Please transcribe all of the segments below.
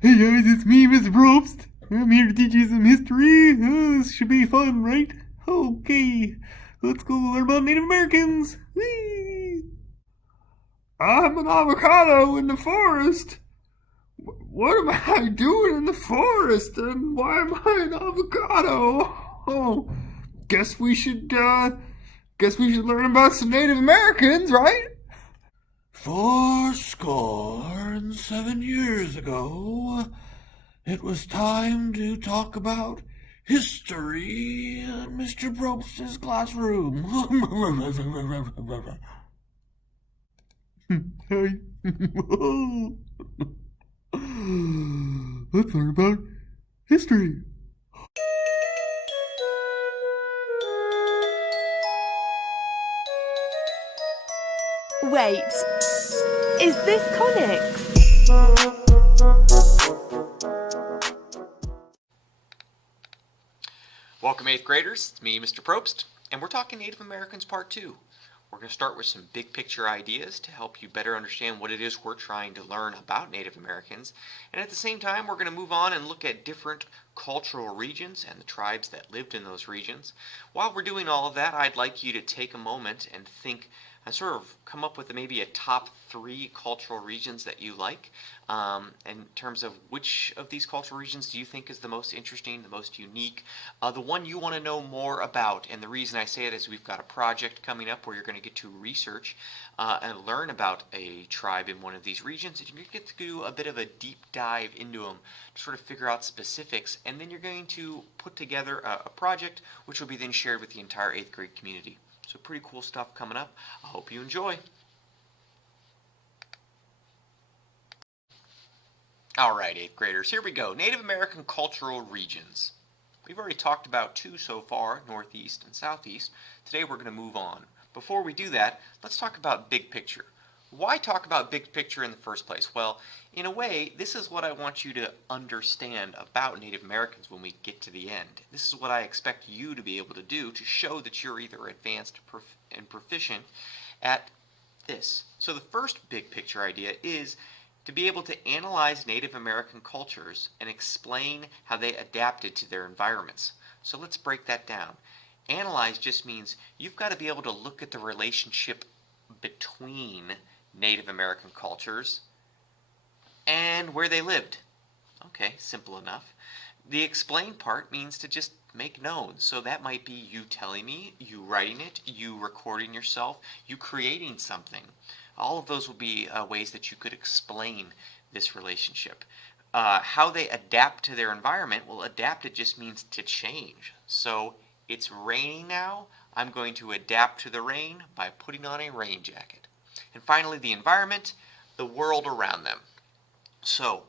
Hey guys, it's me, Mr. Probst. I'm here to teach you some history. This should be fun, right? Okay, let's go learn about Native Americans. Whee! I'm an avocado in the forest. What am I doing in the forest? And why am I an avocado? Oh, guess we should, learn about some Native Americans, right? 4 score and 7 years ago, it was time to talk about history in Mr. Probst's classroom. Hi. Let's learn about history. Wait, is this Connix? Welcome 8th graders, it's me, Mr. Probst, and we're talking Native Americans Part 2. We're going to start with some big picture ideas to help you better understand what it is we're trying to learn about Native Americans, and at the same time we're going to move on and look at different cultural regions and the tribes that lived in those regions. While we're doing all of that, I'd like you to take a moment and think and sort of come up with maybe a top 3 cultural regions that you like. In terms of which of these cultural regions do you think is the most interesting, the most unique, the one you want to know more about. And the reason I say it is we've got a project coming up where you're going to get to research and learn about a tribe in one of these regions. And you're going to get to do a bit of a deep dive into them to sort of figure out specifics. And then you're going to put together a project which will be then shared with the entire 8th grade community. So pretty cool stuff coming up. I hope you enjoy. Alright, 8th graders, here we go. Native American cultural regions. We've already talked about 2 so far, Northeast and Southeast. Today we're going to move on. Before we do that, let's talk about big picture. Why talk about big picture in the first place? Well, in a way, this is what I want you to understand about Native Americans when we get to the end. This is what I expect you to be able to do to show that you're either advanced and proficient at this. So the first big picture idea is to be able to analyze Native American cultures and explain how they adapted to their environments. So let's break that down. Analyze just means you've got to be able to look at the relationship between Native American cultures and where they lived. Okay, simple enough. The explain part means to just make known. So that might be you telling me, you writing it, you recording yourself, you creating something. All of those will be ways that you could explain this relationship. How they adapt to their environment, well, adapt it just means to change. So it's raining now, I'm going to adapt to the rain by putting on a rain jacket. And finally, the environment, the world around them. So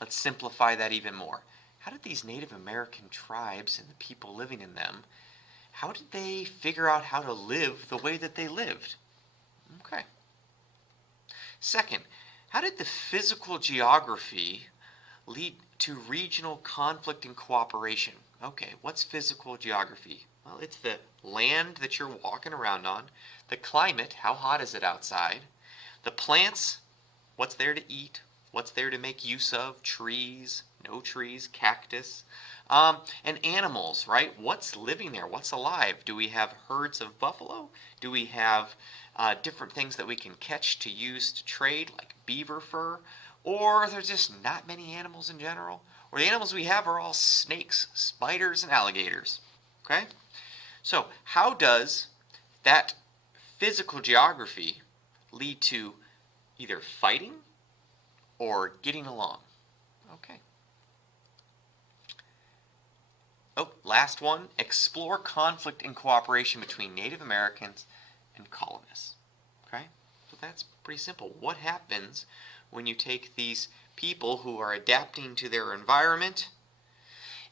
let's simplify that even more. How did these Native American tribes and the people living in them, how did they figure out how to live the way that they lived? Okay. Second, how did the physical geography lead to regional conflict and cooperation? Okay, what's physical geography? Well, it's the land that you're walking around on, the climate, how hot is it outside, the plants, what's there to eat, what's there to make use of, trees, no trees, cactus, and animals, right? What's living there? What's alive? Do we have herds of buffalo? Do we have different things that we can catch to use to trade, like beaver fur? Or there's just not many animals in general? Or the animals we have are all snakes, spiders, and alligators. Okay? So how does that physical geography lead to either fighting or getting along? Okay. Oh, last one. Explore conflict and cooperation between Native Americans and colonists. Okay? So that's pretty simple. What happens when you take these people who are adapting to their environment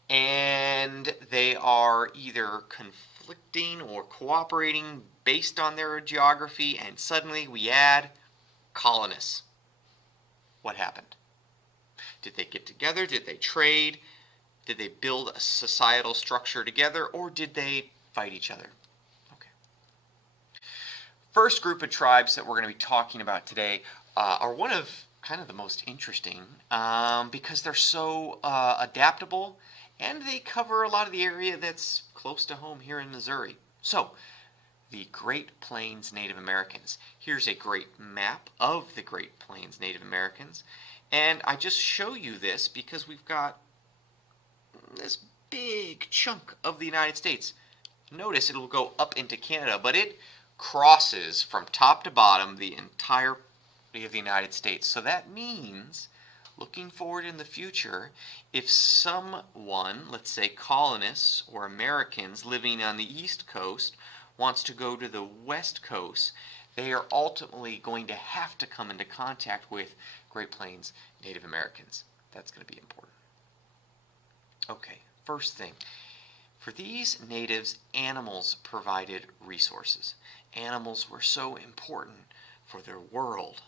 and they are either conflicting or cooperating based on their geography, and suddenly we add colonists? What happened? Did they get together? Did they trade? Did they build a societal structure together, or did they fight each other? Okay. First group of tribes that we're going to be talking about today are one of kind of the most interesting because they're so adaptable and they cover a lot of the area that's close to home here in Missouri. So, the Great Plains Native Americans. Here's a great map of the Great Plains Native Americans. And I just show you this because we've got this big chunk of the United States. Notice it'll go up into Canada, but it crosses from top to bottom the entire of the United States. So that means, looking forward in the future, if someone, let's say colonists or Americans living on the East Coast, wants to go to the West Coast, they are ultimately going to have to come into contact with Great Plains Native Americans. That's going to be important. Okay, first thing. For these natives, animals provided resources. Animals were so important for their world.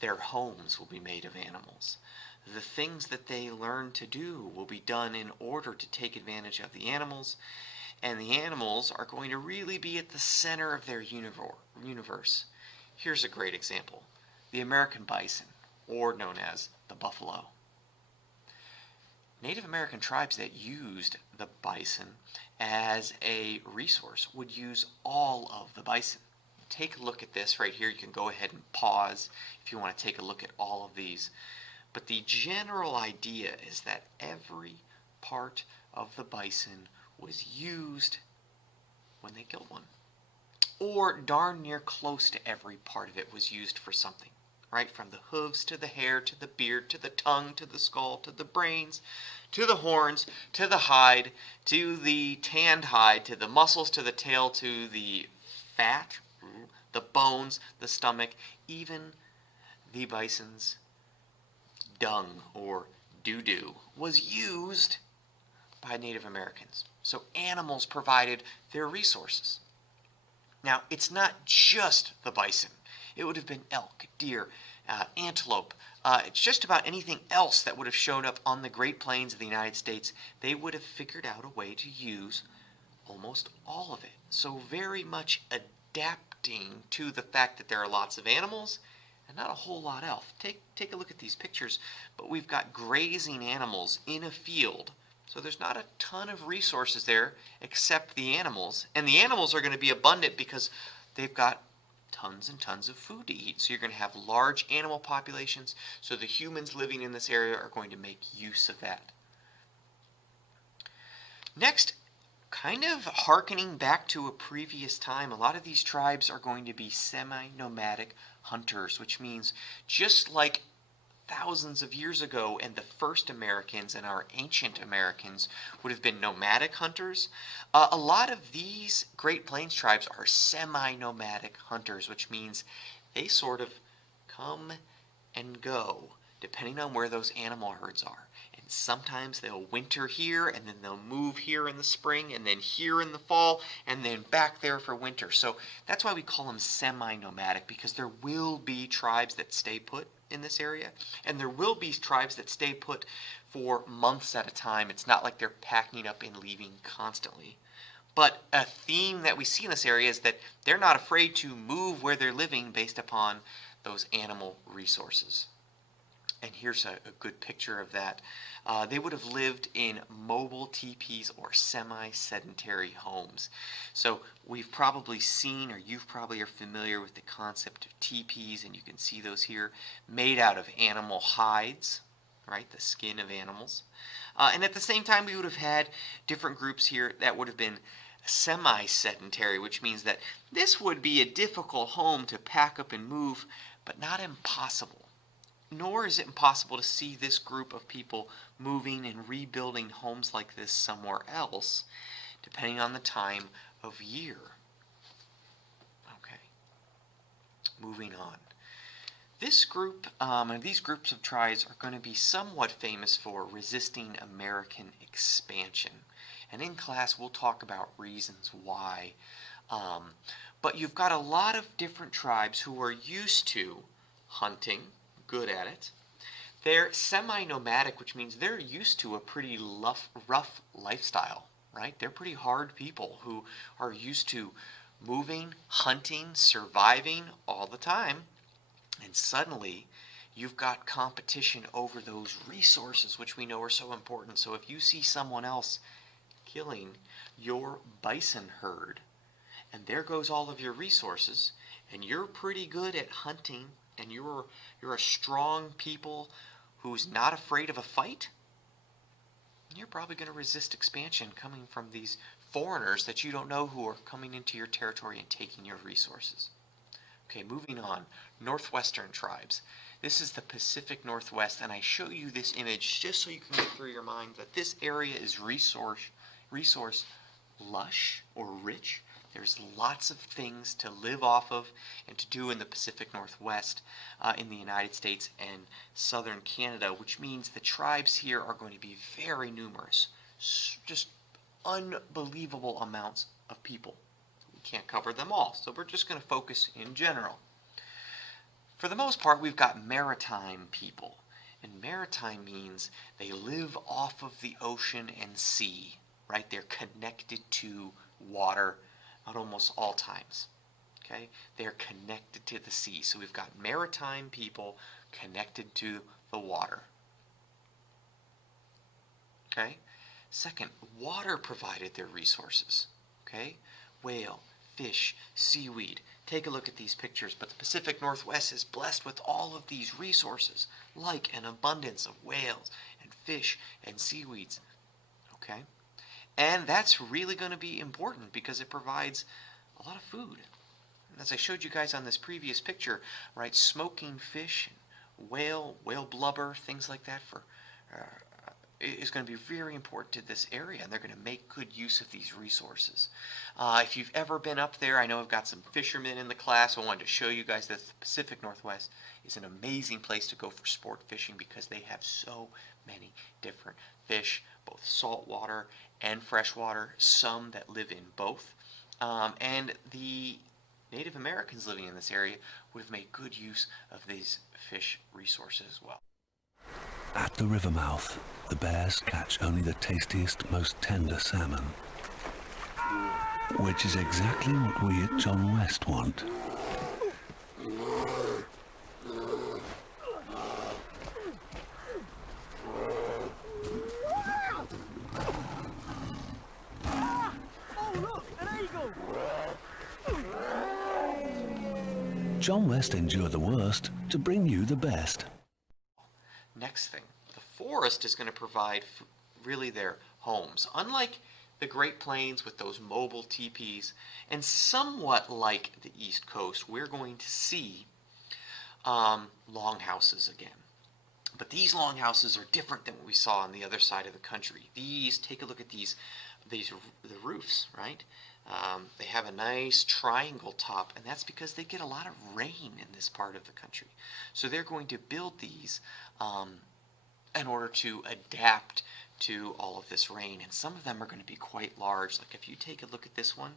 Their homes will be made of animals. The things that they learn to do will be done in order to take advantage of the animals, and the animals are going to really be at the center of their universe. Here's a great example. The American bison, or known as the buffalo. Native American tribes that used the bison as a resource would use all of the bison. Take a look at this right here. You can go ahead and pause if you want to take a look at all of these. But the general idea is that every part of the bison was used when they killed one. Or darn near close to every part of it was used for something. Right? From the hooves to the hair to the beard to the tongue to the skull to the brains to the horns to the hide to the tanned hide to the muscles to the tail to the fat, the bones, the stomach, even the bison's dung or doo-doo was used by Native Americans. So animals provided their resources. Now, it's not just the bison. It would have been elk, deer, antelope. It's just about anything else that would have shown up on the Great Plains of the United States. They would have figured out a way to use almost all of it. So very much adapting to the fact that there are lots of animals and not a whole lot else. Take a look at these pictures. But we've got grazing animals in a field. So there's not a ton of resources there except the animals. And the animals are going to be abundant because they've got tons and tons of food to eat. So you're going to have large animal populations. So the humans living in this area are going to make use of that. Next, kind of hearkening back to a previous time, a lot of these tribes are going to be semi-nomadic hunters, which means just like thousands of years ago and the first Americans and our ancient Americans would have been nomadic hunters, a lot of these Great Plains tribes are semi-nomadic hunters, which means they sort of come and go depending on where those animal herds are. And sometimes they'll winter here and then they'll move here in the spring and then here in the fall and then back there for winter. So that's why we call them semi-nomadic, because there will be tribes that stay put in this area, and there will be tribes that stay put for months at a time. It's not like they're packing up and leaving constantly. But a theme that we see in this area is that they're not afraid to move where they're living based upon those animal resources. And here's a good picture of that. They would have lived in mobile teepees or semi-sedentary homes. So we've probably seen, or you probably are familiar with the concept of teepees, and you can see those here, made out of animal hides, right, the skin of animals. And at the same time, we would have had different groups here that would have been semi-sedentary, which means that this would be a difficult home to pack up and move, but not impossible. Nor is it impossible to see this group of people moving and rebuilding homes like this somewhere else, depending on the time of year. Okay, moving on. This group, and these groups of tribes are going to be somewhat famous for resisting American expansion. And in class, we'll talk about reasons why. But you've got a lot of different tribes who are used to hunting, good at it. They're semi-nomadic, which means they're used to a pretty rough lifestyle, right? They're pretty hard people who are used to moving, hunting, surviving all the time. And suddenly, you've got competition over those resources, which we know are so important. So if you see someone else killing your bison herd, and there goes all of your resources, and you're pretty good at hunting, and you're a strong people who's not afraid of a fight, you're probably going to resist expansion coming from these foreigners that you don't know who are coming into your territory and taking your resources. Okay, moving on. Northwestern tribes. This is the Pacific Northwest, and I show you this image just so you can get through your mind that this area is resource lush or rich. There's lots of things to live off of and to do in the Pacific Northwest in the United States and southern Canada, which means the tribes here are going to be very numerous. Just unbelievable amounts of people. We can't cover them all, so we're just going to focus in general. For the most part, we've got maritime people. And maritime means they live off of the ocean and sea, right? They're connected to water at almost all times. Okay? They're connected to the sea. So we've got maritime people connected to the water. Okay? Second, water provided their resources. Okay? Whale, fish, seaweed. Take a look at these pictures. But the Pacific Northwest is blessed with all of these resources, like an abundance of whales and fish and seaweeds. Okay? And that's really going to be important because it provides a lot of food. And as I showed you guys on this previous picture, right, smoking fish, whale blubber, things like that is going to be very important to this area, and they're going to make good use of these resources. If you've ever been up there, I know I've got some fishermen in the class. I wanted to show you guys that the Pacific Northwest is an amazing place to go for sport fishing because they have so many different fish, both saltwater and freshwater, some that live in both. And the Native Americans living in this area would have made good use of these fish resources as well. At the river mouth, the bears catch only the tastiest, most tender salmon, which is exactly what we at John West want. John West endure the worst to bring you the best. Next thing, the forest is going to provide really their homes. Unlike the Great Plains with those mobile teepees, and somewhat like the East Coast, we're going to see longhouses again. But these longhouses are different than what we saw on the other side of the country. These, take a look at the roofs, right? They have a nice triangle top, and that's because they get a lot of rain in this part of the country. So they're going to build these in order to adapt to all of this rain. And some of them are going to be quite large. Like if you take a look at this one,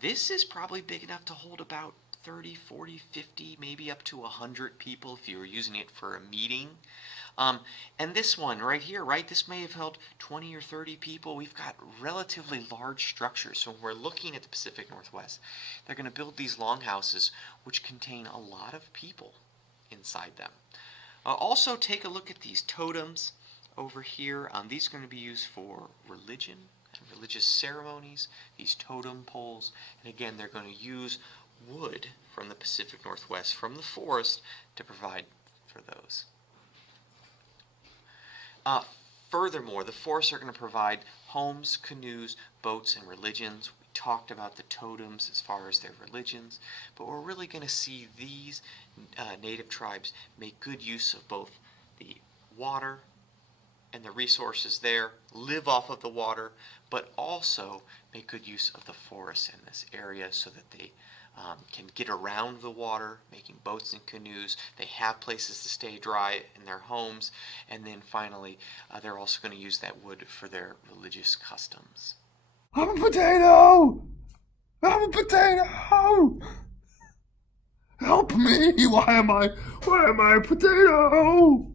this is probably big enough to hold about 30, 40, 50, maybe up to 100 people if you were using it for a meeting. And this one right here, right, this may have held 20 or 30 people. We've got relatively large structures. So when we're looking at the Pacific Northwest, they're going to build these longhouses which contain a lot of people inside them. Also take a look at these totems over here. These are going to be used for religion and religious ceremonies, these totem poles. And again, they're going to use wood from the Pacific Northwest, from the forest, to provide for those. Furthermore, the forests are going to provide homes, canoes, boats, and religions. We talked about the totems as far as their religions, but we're really going to see these native tribes make good use of both the water and the resources there, live off of the water, but also make good use of the forests in this area so that they can get around the water, making boats and canoes. They have places to stay dry in their homes. And then finally, they're also going to use that wood for their religious customs. I'm a potato! I'm a potato! Help me! Why am I a potato?